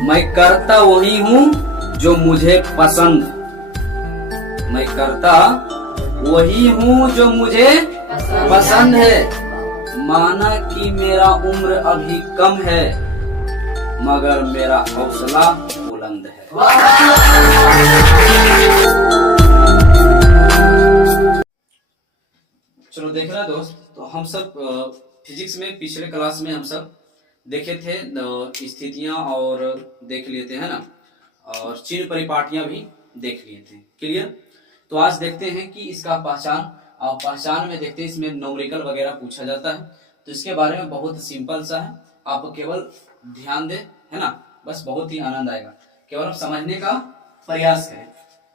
मैं करता वही हूँ जो मुझे पसंद। मैं करता वही हूँ जो मुझे पसंद है। माना कि मेरा उम्र अभी कम है, मगर मेरा हौसला बुलंद है। चलो देखना दोस्त, तो हम सब फिजिक्स में पिछले क्लास में हम सब देखे थे स्थितियां और देख लिए थे, है ना, और चिन्ह परिपाटियां भी देख लिए थे। क्लियर? तो आज देखते हैं कि इसका पहचान, और पहचान में देखते हैं इसमें न्यूमेरिकल वगैरह पूछा जाता है। तो इसके बारे में बहुत सिंपल सा है, आप केवल ध्यान दें, है ना, बस बहुत ही आनंद आएगा। केवल आप समझने का प्रयास करें।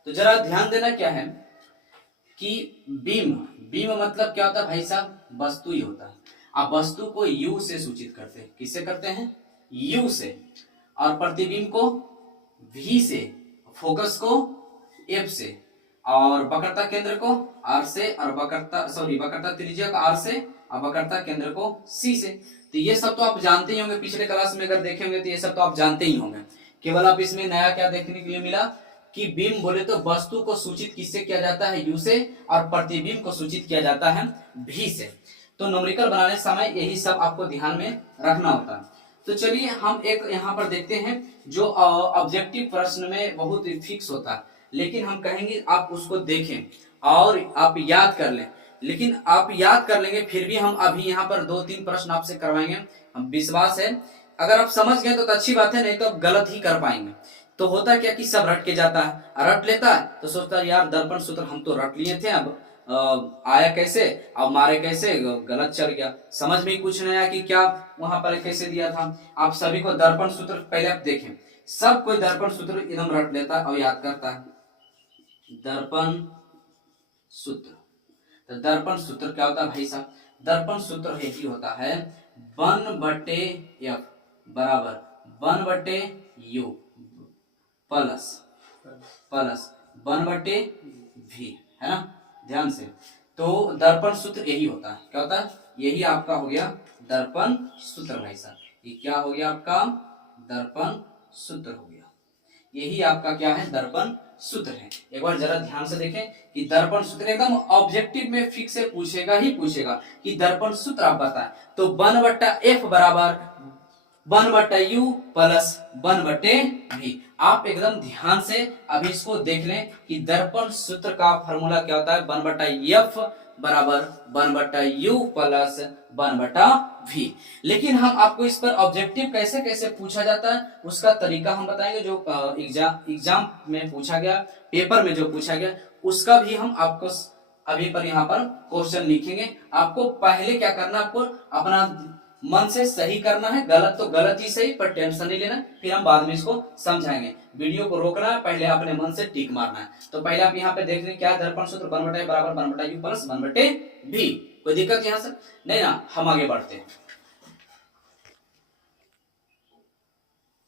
तो जरा ध्यान देना क्या है कि बीम, बीम मतलब क्या होता है भाई साहब? वस्तु ही होता है। आप वस्तु को यू से सूचित करते हैं। किससे करते हैं? यू से। और प्रतिबिंब को वी से, फोकस को एफ से, और वक्रता केंद्र को आर से, और वक्रता त्रिज्या को आर से, और वक्रता केंद्र को सी से। तो ये सब तो आप जानते ही होंगे, पिछले क्लास में अगर देखे होंगे तो ये सब तो आप जानते ही होंगे। केवल आप इसमें नया क्या देखने के लिए मिला कि बीम बोले तो वस्तु को सूचित किससे किया जाता है? यू से, और प्रतिबिंब को सूचित किया जाता है भी से। तो न्यूमेरिकल बनाने समय यही सब आपको ध्यान में रखना होता है। तो चलिए हम एक यहाँ पर देखते हैं जो ऑब्जेक्टिव प्रश्न में बहुत फिक्स होता है, लेकिन हम कहेंगे आप उसको देखें और आप याद कर लें। लेकिन आप याद कर लेंगे फिर भी हम अभी यहाँ पर 2-3 प्रश्न आपसे करवाएंगे। हम विश्वास है अगर आप समझ गए तो अच्छी बात है, नहीं तो आप गलत ही कर पाएंगे। तो होता क्या कि सब रट के जाता है, रट लेता है तो सोचता है यार दर्पण सूत्र हम तो रट लिए थे, अब आया कैसे, अब मारे कैसे, गलत चल गया, समझ में ही कुछ नहीं आया कि क्या वहां पर कैसे दिया था। आप सभी को दर्पण सूत्र पहले आप देखें, सब कोई दर्पण सूत्र एकदम रट लेता है और याद करता है। दर्पण सूत्र, तो दर्पण सूत्र क्या होता है भाई साहब? दर्पण सूत्र यही होता है 1/f बराबर 1/u प्लस 1/v, है ना, ध्यान से। तो दर्पण सूत्र यही होता है। क्या होता है? यही आपका हो गया दर्पण सूत्र भाई साहब। ये क्या हो गया आपका? दर्पण सूत्र हो गया। यही आपका क्या है? दर्पण सूत्र है। एक बार जरा ध्यान से देखें कि दर्पण सूत्र एकदम ऑब्जेक्टिव में फिक्स से पूछेगा ही पूछेगा कि दर्पण सूत्र आप बताएं। तो 1/f बराबर 1/u प्लस 1/v। आप एकदम ध्यान से अभी इसको देख लें कि दर्पण सूत्र का फॉर्मूला क्या होता है? 1/f बराबर 1/u प्लस 1/v। लेकिन हम आपको इस पर ऑब्जेक्टिव कैसे कैसे पूछा जाता है उसका तरीका हम बताएंगे। जो एग्जाम में पूछा गया, पेपर में जो पूछा गया, उसका भी हम आपको अभी पर यहाँ पर क्वेश्चन लिखेंगे। आपको पहले क्या करना, आपको अपना मन से सही करना है, गलत तो गलत ही सही, पर टेंशन नहीं लेना, फिर हम बाद में इसको समझाएंगे। वीडियो को रोकना है, पहले अपने मन से टिक मारना है। तो पहले आप यहाँ पे देख लें क्या दर्पण सूत्र 1/f बराबर 1/u प्लस 1/v। कोई दिक्कत यहाँ से नहीं ना? हम आगे बढ़ते हैं।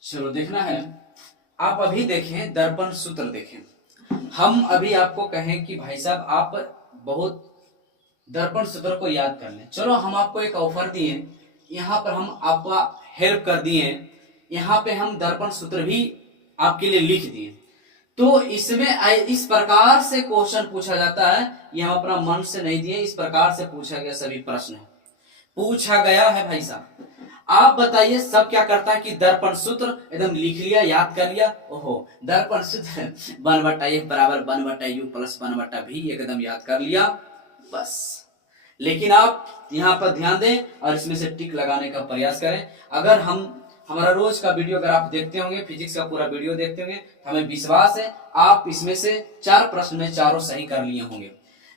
चलो देखना है, आप अभी देखें दर्पण सूत्र देखें। हम अभी आपको कहें कि भाई साहब आप बहुत दर्पण सूत्र को याद कर लें। चलो हम आपको एक ऑफर दिए, यहाँ पर हम आपका हेल्प कर दिए, यहाँ पे हम दर्पण सूत्र भी आपके लिए लिख दिए। तो इसमें इस प्रकार से क्वेश्चन पूछा जाता है, ये हम अपना मन से नहीं दिए, इस प्रकार से पूछा गया सभी प्रश्न पूछा गया है भाई साहब। आप बताइए सब क्या करता है कि दर्पण सूत्र एकदम लिख लिया, याद कर लिया। ओहो, दर्पण सूत्र 1/f बराबर 1/u प्लस 1/v एकदम याद कर लिया बस। लेकिन आप यहाँ पर ध्यान दें और इसमें से टिक लगाने का प्रयास करें। अगर हमारा रोज का वीडियो अगर आप देखते होंगे, फिजिक्स का पूरा वीडियो देखते होंगे, तो हमें विश्वास है आप इसमें से 4 प्रश्न में चारों सही कर लिए होंगे।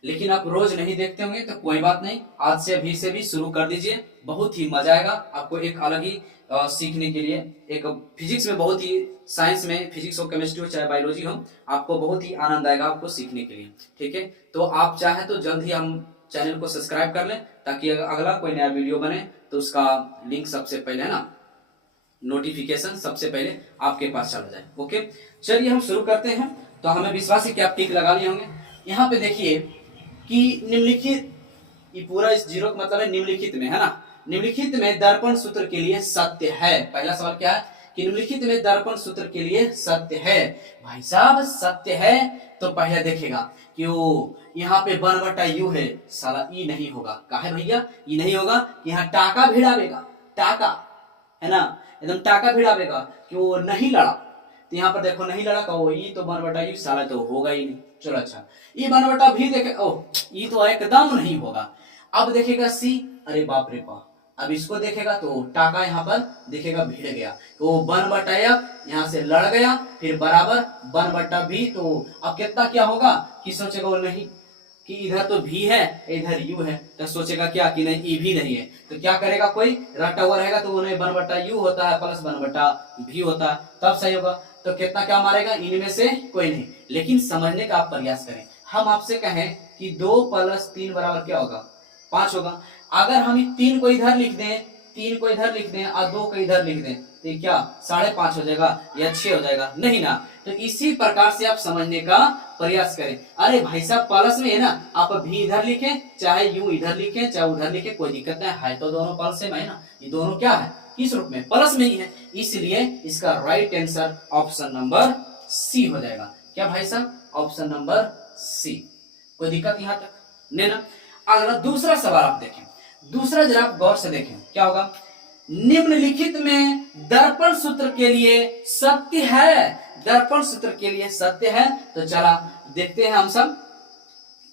लेकिन आप रोज नहीं देखते होंगे तो कोई बात नहीं, आज से अभी से भी शुरू कर दीजिए, बहुत ही मजा आएगा आपको। एक अलग ही सीखने के लिए, एक फिजिक्स में बहुत ही, साइंस में फिजिक्स हो, केमिस्ट्री हो, चाहे बायोलॉजी हो, आपको बहुत ही आनंद आएगा आपको सीखने के लिए। ठीक है, तो आप चाहे तो जल्द ही हम चैनल को सब्सक्राइब कर लें, ताकि अगला कोई नया वीडियो बने तो उसका लिंक सबसे पहले, है ना, नोटिफिकेशन सबसे पहले आपके पास चला जाए। ओके, चलिए हम शुरू करते हैं। तो हमें विश्वास है कि आप टिक लगा लिए होंगे। यहाँ पे देखिए कि निम्नलिखित, ये पूरा इस जीरो का मतलब है निम्नलिखित में, है ना, निम्नलिखित में दर्पण सूत्र के लिए सत्य है। पहला सवाल क्या है कि निम्नलिखित में दर्पण सूत्र के लिए सत्य है। भाई साहब सत्य है तो पहले देखेगा कि वो यहाँ पे 1/u है, साला ई नहीं होगा। काहे भैया ई नहीं होगा? यहाँ टाका भिड़ावेगा, टाका है ना, एकदम टाका भिड़ावेगा कि वो नहीं लड़ा। तो यहाँ पर देखो नहीं लड़ा, कहो ई तो 1/u, साला तो होगा ही नहीं। चलो अच्छा, ई 1/v देखे, ओह ई तो एकदम नहीं होगा। अब देखेगा सी, अरे बाप रे बाप, अब इसको देखेगा तो टाका यहाँ पर देखेगा भिड़ गया, तो 1/f यहाँ से लड़ गया, फिर बराबर 1/v। तो अब कितना क्या होगा कि सोचेगा वो नहीं कि इधर तो v है इधर u है, तो सोचेगा क्या कि नहीं ई भी नहीं है, तो क्या करेगा, कोई रटा हुआ रहेगा तो वो नहीं 1/u होता है प्लस 1/v होता है, तब सही होगा। तो कितना क्या मारेगा, इनमें से कोई नहीं। लेकिन समझने का आप प्रयास करें, हम आपसे कहें कि 2 + 3 बराबर क्या होगा, 5 होगा। अगर हम 3 को इधर लिख दें, 3 को इधर लिख दें और 2 को इधर लिख दें, तो क्या 5.5 हो जाएगा या 6 हो जाएगा? नहीं ना। तो इसी प्रकार से आप समझने का प्रयास करें। अरे भाई साहब प्लस में है ना, आप भी इधर लिखें चाहे यू इधर लिखें चाहे उधर लिखें, कोई दिक्कत नहीं है, तो दोनों प्लस में है ना, ये दोनों क्या है, किस रूप में, प्लस में ही है। इसलिए इसका right answer option number C हो जाएगा। क्या भाई साहब, ऑप्शन नंबर सी। कोई दिक्कत यहाँ तक नहीं ना। अगला दूसरा सवाल आप देखें, दूसरा जरा आप गौर से देखें क्या होगा, निम्नलिखित में दर्पण सूत्र के लिए सत्य है, दर्पण सूत्र के लिए सत्य है। तो चला देखते हैं हम सब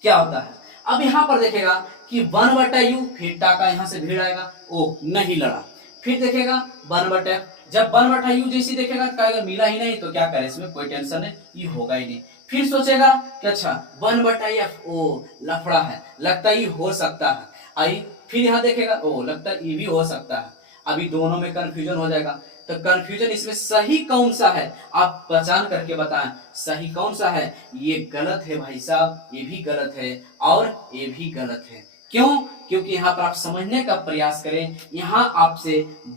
क्या होता है। अब यहाँ पर देखेगा कि 1/u, फिर टाका यहाँ से भिड़ आएगा, ओ नहीं लड़ा, फिर देखेगा 1/f, जब 1/u जैसी देखेगा तो कहेगा मिला ही नहीं, तो क्या करे, इसमें कोई टेंशन नहीं, ये होगा ही नहीं। फिर सोचेगा कि अच्छा 1/f, ओ लफड़ा है, लगता है ये हो सकता है, आई फिर यहाँ देखेगा ओ लगता है ये भी हो सकता है। अभी दोनों में कंफ्यूजन हो जाएगा, तो कंफ्यूजन इसमें सही कौन सा है आप पहचान करके बताएं, सही कौन सा है। ये गलत है भाई साहब, ये भी गलत है और ये भी गलत है। क्यों? क्योंकि यहाँ पर आप समझने का प्रयास करें, यहाँ आपसे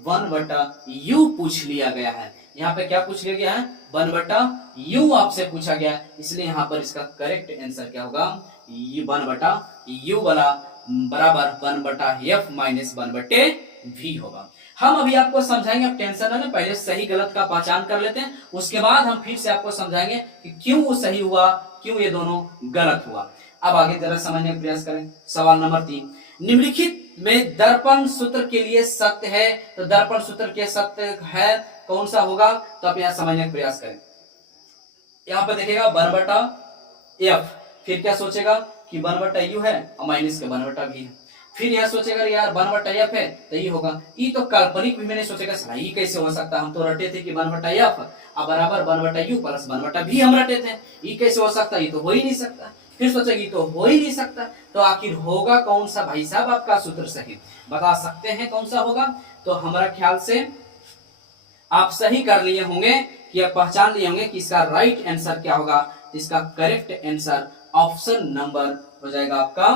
1/u पूछ लिया गया है, यहाँ पे क्या पूछ लिया गया है, 1/u आपसे पूछा गया, इसलिए यहाँ पर इसका करेक्ट आंसर क्या होगा, ये 1/u वाला बराबर 1/f माइनस 1/v होगा। हम अभी आपको समझाएंगे, आप टेंशन ना, पहले सही गलत का पहचान कर लेते हैं, उसके बाद हम फिर से आपको समझाएंगे कि क्यों वो सही हुआ, क्यों ये दोनों गलत हुआ। अब आगे जरा समझने का प्रयास करें। सवाल नंबर 3, निम्नलिखित में दर्पण सूत्र के लिए सत्य है, तो दर्पण सूत्र के सत्य है कौन सा होगा, तो आप यहाँ समझने का प्रयास करें। यहाँ पर देखिएगा 1/f, फिर क्या सोचेगा कि 1/u है और माइनस के 1/v है, फिर यह सोचेगा यार 1/f है तो ये होगा, ये तो काल्पनिक भी मैंने सोचेगा सर ये कैसे हो सकता, हम तो रटे थे कि 1/f और बराबर 1/u प्लस 1/v हम रटे थे, ये कैसे हो सकता, ये तो हो ही नहीं सकता। फिर सोचेगी तो हो ही नहीं सकता, तो आखिर होगा कौन सा भाई साहब, आपका सूत्र सही बता सकते हैं कौन सा होगा। तो हमारा ख्याल से आप सही कर लिए होंगे कि आप पहचान लिए होंगे कि इसका राइट आंसर क्या होगा। इसका करेक्ट आंसर ऑप्शन नंबर हो जाएगा आपका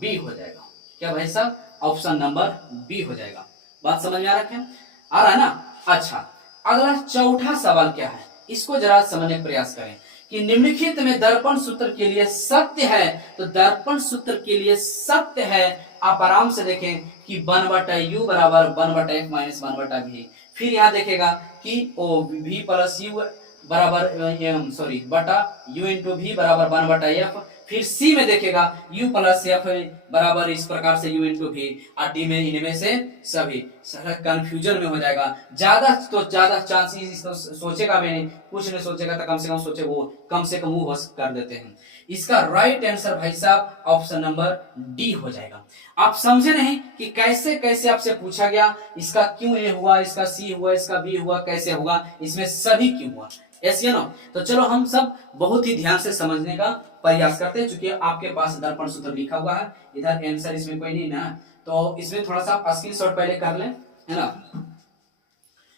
बी हो जाएगा। क्या भाई साहब, ऑप्शन नंबर बी हो जाएगा। बात समझ में आ रहा है ना। अच्छा अगला चौथा सवाल क्या है, इसको जरा समझने का प्रयास करें कि निम्नलिखित में दर्पण सूत्र के लिए सत्य है, तो दर्पण सूत्र के लिए सत्य है, आप आराम से देखें कि 1/u बराबर 1/f माइनस 1/v, फिर यहाँ देखेगा कि ओ v प्लस u बराबर सॉरी बटा u इंटू v बराबर 1/f, फिर c में देखेगा u प्लस f बराबर इस प्रकार से u इंटू v, और d में इनमें से सभी, सारा कंफ्यूजन में हो जाएगा। ज्यादा तो ज्यादा चांसेस सोचेगा भी नहीं, कुछ नहीं सोचेगा तो कम से कम सोचे वो कम से कम वो कर देते हैं। इसका राइट आंसर भाई साहब ऑप्शन नंबर डी हो जाएगा। आप समझे नहीं कि कैसे कैसे आपसे पूछा गया, इसका क्यों ए हुआ, इसका सी हुआ, इसका बी हुआ, कैसे होगा, इसमें सभी क्यों हुआ, यस या नो। तो चलो हम सब बहुत ही ध्यान से समझने का प्रयास करते हैं, क्योंकि आपके पास दर्पण सूत्र लिखा हुआ है, इधर आंसर इसमें कोई नहीं ना, तो इसमें थोड़ा सा स्क्रीनशॉट पहले कर लें, है ना,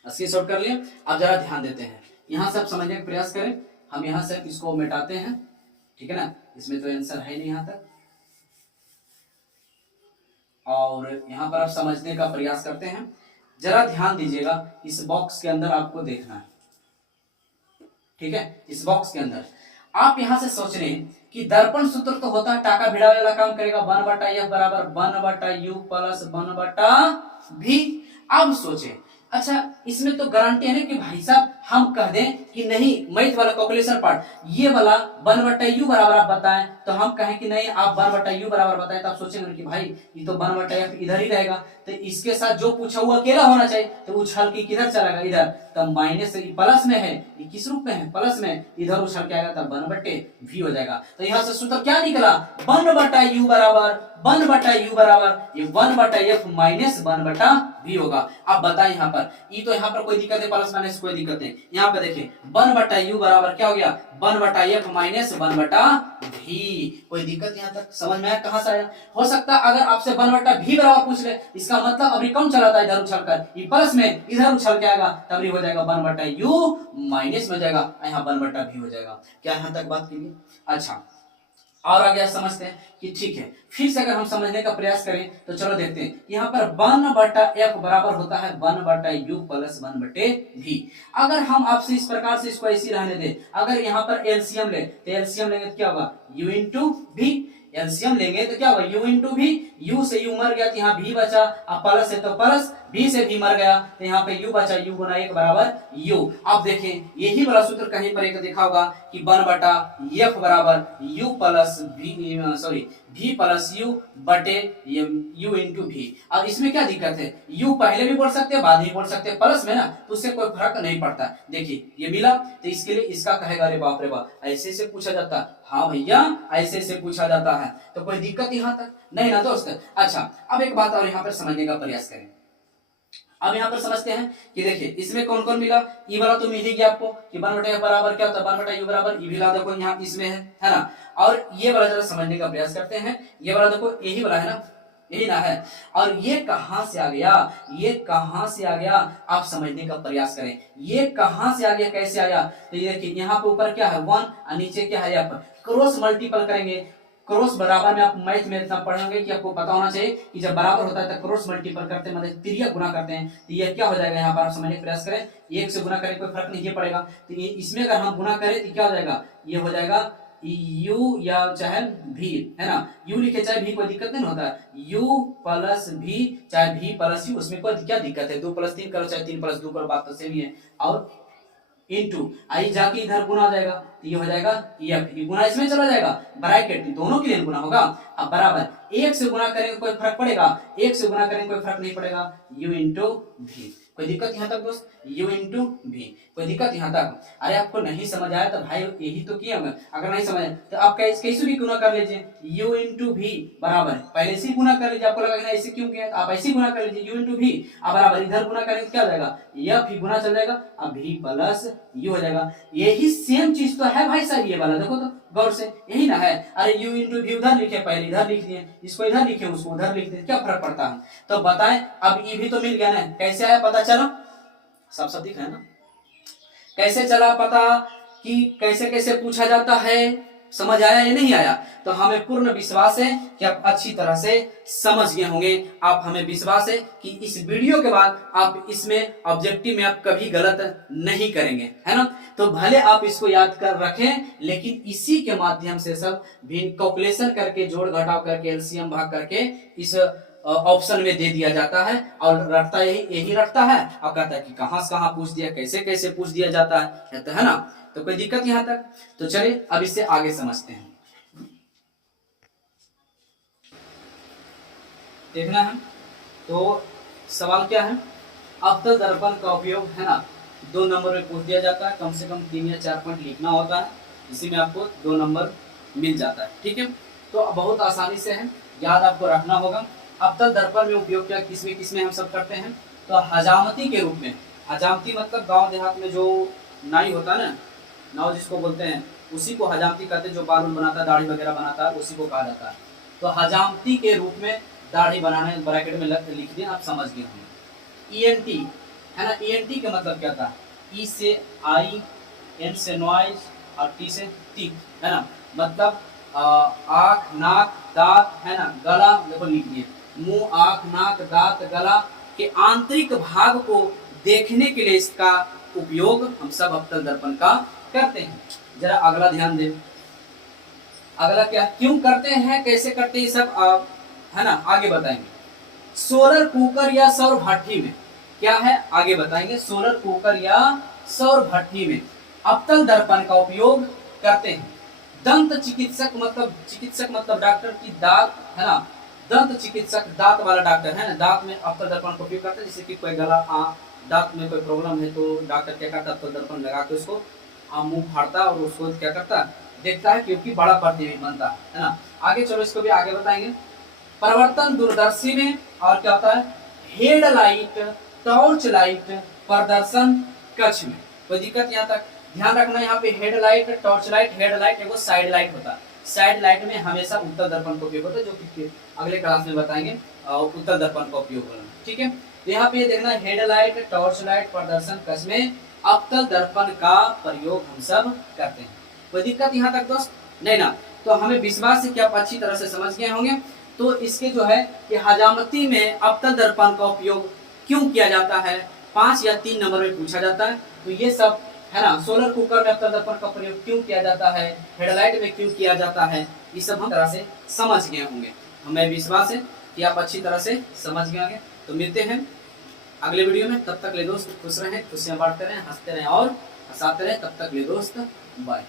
स्क्रीनशॉट कर लिया। अब जरा ध्यान देते हैं, यहाँ सब समझने का प्रयास करें। हम यहाँ से इसको मिटाते हैं, ठीक है ना, इसमें तो आंसर है नहीं यहाँ तक, और यहाँ पर आप समझने का प्रयास करते हैं। जरा ध्यान दीजिएगा, इस बॉक्स के अंदर आपको देखना है, ठीक है, इस बॉक्स के अंदर आप यहां से सोच रहे हैं कि दर्पण सूत्र तो होता है टाका भिड़ा वाला काम करेगा, 1/f बराबर 1/u प्लस 1/v। अब सोचे अच्छा, इसमें तो गारंटी है ना कि भाई साहब हम कह दें कि नहीं मैथ वाला कैलकुलेशन पार्ट ये वाला 1/u बराबर आप बताएं, तो हम कहें कि नहीं आप 1/u बराबर बताएं, तो आप सोचेंगे कि भाई ये तो 1/f इधर ही रहेगा, तो इसके साथ जो पूछा हुआ अकेला होना चाहिए, तो उछल के किधर चलेगा इधर, तब माइनस प्लस में है, ये किस रूप में है प्लस में, इधर उछल के आएगा तब 1/v हो जाएगा। तो यहाँ से सूत्र क्या निकला 1/u बराबर 1/u बराबर ये 1/f माइनस 1/v होगा। अब बताएं यहाँ पर ये तो यहाँ पर कोई दिक्कत है, प्लस माइनस कोई दिक्कत नहीं, यहाँ पे देखिए 1/u बराबर क्या हो गया 1/f माइनस 1/v, कोई दिक्कत यहाँ तक समझ में आया कहां से आया। हो सकता है अगर आपसे 1/v बराबर पूछ ले, इसका मतलब अभी कम चला था इधर उछल कर, ये प्लस में इधर उछल के आएगा तब हो जाएगा 1/u माइनस में जाएगा, यहाँ 1/v हो जाएगा। क्या यहाँ तक बात क्लियर? अच्छा और आगे समझते हैं कि ठीक है, फिर से अगर हम समझने का प्रयास करें तो चलो देखते हैं यहाँ पर 1/f बराबर होता है 1/u प्लस 1/v। अगर हम आपसे इस प्रकार से इसको ऐसे रहने दें, अगर यहाँ पर एलसीएम ले तो एलसीएम लेंगे तो क्या होगा u इंटू v, एलसीएम लेंगे तो क्या होगा u इंटू v, u से u मर गया तो यहाँ v बचा, अब प्लस है तो प्लस, v से v मर गया तो यहाँ पे u बचा, u गुना 1 बराबर u। अब देखें यही वाला सूत्र कहीं पर एक देखा होगा कि 1/f बराबर u plus v, sorry v plus u बटे u इंटू v। अब इसमें क्या दिक्कत है, u पहले भी बोल सकते हैं बाद में बोल सकते हैं, प्लस में ना तो उससे कोई फर्क नहीं पड़ता। देखिए ये मिला तो इसके लिए इसका कहेगा अरे बाप रे बाप ऐसे से पूछा जाता है, हाँ भैया ऐसे से पूछा जाता है, तो कोई दिक्कत यहाँ तक नहीं ना दोस्त। अच्छा अब एक बात और यहाँ पर समझने का प्रयास करें। अब यहाँ पर समझते हैं कि देखिए इसमें कौन कौन मिला, ई वाला तो मिल ही गया आपको कि 1/f बराबर क्या होता है 1/u बराबर ई मिला, देखो यहाँ इसमें है ना। और ये वाला जरा समझने का प्रयास करते हैं, ये वाला देखो यही वाला है ना, यही ना है, और ये कहां से आ गया, ये कहां से आ गया आप समझने का प्रयास करें, ये कहां से आ गया कैसे आया। तो ये देखिए यहाँ पे ऊपर क्या है 1 और नीचे क्या है, आप क्रॉस मल्टीपल करेंगे, क्रॉस बराबर में आप मैथ में इतना पढ़ेंगे कि आपको पता होना चाहिए कि जब बराबर होता है तो क्रॉस मल्टीपल करते हैं मतलब तिर्यक गुना करते हैं, तो ये क्या हो जाएगा यहाँ पर आप समझने का प्रयास करें, 1 से गुना करें कोई फर्क नहीं पड़ेगा, तो ये इसमें अगर हम गुना करें तो क्या हो जाएगा, ये हो जाएगा u या चाहे v है ना, u लिखे चाहे v कोई दिक्कत नहीं होता, u प्लस v चाहे v प्लस u, उसमें कोई क्या दिक्कत है, 2 + 3 करो चाहे 3 + 2 करो बात तो सेम ही है। और इनटू आई जाके इधर गुना हो जाएगा तो ये हो जाएगा f, ये गुना इसमें चला जाएगा ब्रैकेट दोनों के लिए गुना होगा। अब बराबर 1 से गुना करेंगे कोई फर्क पड़ेगा, 1 से गुना करेंगे कोई फर्क नहीं पड़ेगा, u इंटू v, कोई दिक्कत यहाँ तक दोस्त, u इंटू v, कोई दिक्कत यहाँ तक। अरे आपको नहीं समझ आया तो भाई यही तो किया होगा, अगर नहीं समझ तो आप कैसे भी गुना कर लीजिए, u इंटू v बराबर पहले ऐसे गुना कर लीजिए, आपको लगा ऐसे क्यों किया तो आप ऐसे गुना कर लीजिए u इंटू v, अब बराबर इधर गुना करेंगे क्या हो जाएगा, f ही गुना चल जाएगा, अब v प्लस u हो जाएगा। यही सेम चीज तो है भाई साहब, ये वाला देखो तो गौर से यही ना है, अरे u इंटू v उधर लिखे पहले इधर लिख दिए, इसको इधर लिखे उसको उधर लिख दिए, क्या फर्क पड़ता है। तो बताएं अब ये भी तो मिल गया ना, कैसे आया पता चला, सब दिख रहा है ना, कैसे चला पता कि कैसे कैसे पूछा जाता है, समझ आया या नहीं आया। तो हमें पूर्ण विश्वास है कि आप अच्छी तरह से समझ गए होंगे, आप हमें विश्वास है कि इस वीडियो के बाद आप इसमें ऑब्जेक्टिव में आप कभी गलत नहीं करेंगे, है ना। तो भले आप इसको याद कर रखें, लेकिन इसी के माध्यम से सब भिन्न कैलकुलेशन करके जोड़ घटाव करके एलसीएम भाग करके इस ऑप्शन में दे दिया जाता है, और रटता यही रटता है और कहता है कि कहां से कहां पूछ दिया, कैसे कैसे पूछ दिया जाता है, तो है ना। तो कोई दिक्कत यहां तक। तो चलिए अब इससे आगे समझते हैं, देखना है। तो सवाल क्या है, अवतल दर्पण का उपयोग है ना 2 नंबर में पूछ दिया जाता है, कम से कम 3 या 4 पॉइंट लिखना होता है, इसी में आपको 2 नंबर मिल जाता है, ठीक है। तो बहुत आसानी से है, याद आपको रखना होगा। अवतल दर्पण में उपयोग क्या किसमें हम सब करते हैं, तो हजामती के रूप में, हजामती मतलब गांव देहात में जो नाई होता है ना, नाव जिसको बोलते हैं, उसी को हजामती कहते हैं, जो बाल बनाता है दाढ़ी वगैरह बनाता है उसी को कहा जाता है। तो हजामती के रूप में दाढ़ी बनाने ब्रैकेट में लिख दिया, आप समझ गए होंगे। ईएनटी है ना, ईएनटी का मतलब क्या था, ई से आई, एन से नॉइज और टी से टीक, है ना, मतलब आँख नाक दांत है ना, गला देखो लिख दिए, मुंह आँख नाक दांत गला के आंतरिक भाग को देखने के लिए इसका उपयोग हम सब अवतल दर्पण का करते हैं। जरा अगला ध्यान दें, अगला क्या क्यों करते हैं कैसे करते हैं सब है ना आगे बताएंगे। सोलर कुकर या सौर भट्ठी में क्या है आगे बताएंगे। सोलर कुकर या सौर भट्टी में अवतल दर्पण का उपयोग करते हैं। दंत चिकित्सक मतलब डॉक्टर की दांत है ना, दंत चिकित्सक दांत वाला डॉक्टर है ना, दांत में अवतल दर्पण का उपयोग करते हैं। जैसे कि कोई गला दांत में कोई प्रॉब्लम है तो डॉक्टर क्या करता है, अवतल दर्पण लगा के उसको मुंह फाड़ता है और उसको क्या करता है, देखता है, क्योंकि बड़ा प्रतिबिंब बनता है ना। आगे चलो इसको भी आगे बताएंगे। परिवर्तन दूरदर्शी में और क्या होता है, हेडलाइट, टॉर्च लाइट, प्रदर्शन कक्ष में। कोई दिक्कत यहाँ तक ध्यान रखना, यहाँ पे हेडलाइट, टॉर्च लाइट, हेडलाइट एगो साइड लाइट होता है। साइड लाइट में हमेशा उत्तल दर्पण का उपयोग होता है, जो कि अगले क्लास में बताएंगे उत्तल दर्पण का उपयोग करना, ठीक है। तो यहाँ पे देखना हेडलाइट, टॉर्च लाइट, प्रदर्शन कक्ष में अवतल दर्पण का प्रयोग हम सब करते हैं। कोई दिक्कत यहाँ तक दोस्त नहीं ना। तो हमें विश्वास है कि आप अच्छी तरह से समझ गए होंगे। तो इसके जो है कि हजामती में अवतल दर्पण का उपयोग क्यों किया जाता है, 5 या 3 नंबर में पूछा जाता है। तो ये सब है ना, सोलर कुकर में अवतल दर्पण का प्रयोग क्यों किया जाता है, हेडलाइट में क्यों किया जाता है, ये सब हम तरह से समझ गए होंगे। हमें विश्वास है कि आप अच्छी तरह से समझ गए होंगे। तो मिलते हैं अगले वीडियो में, तब तक ले दोस्त खुश रहें, खुशियां बांटते रहें, हंसते रहें और हंसाते रहें। तब तक ले दोस्त बाय।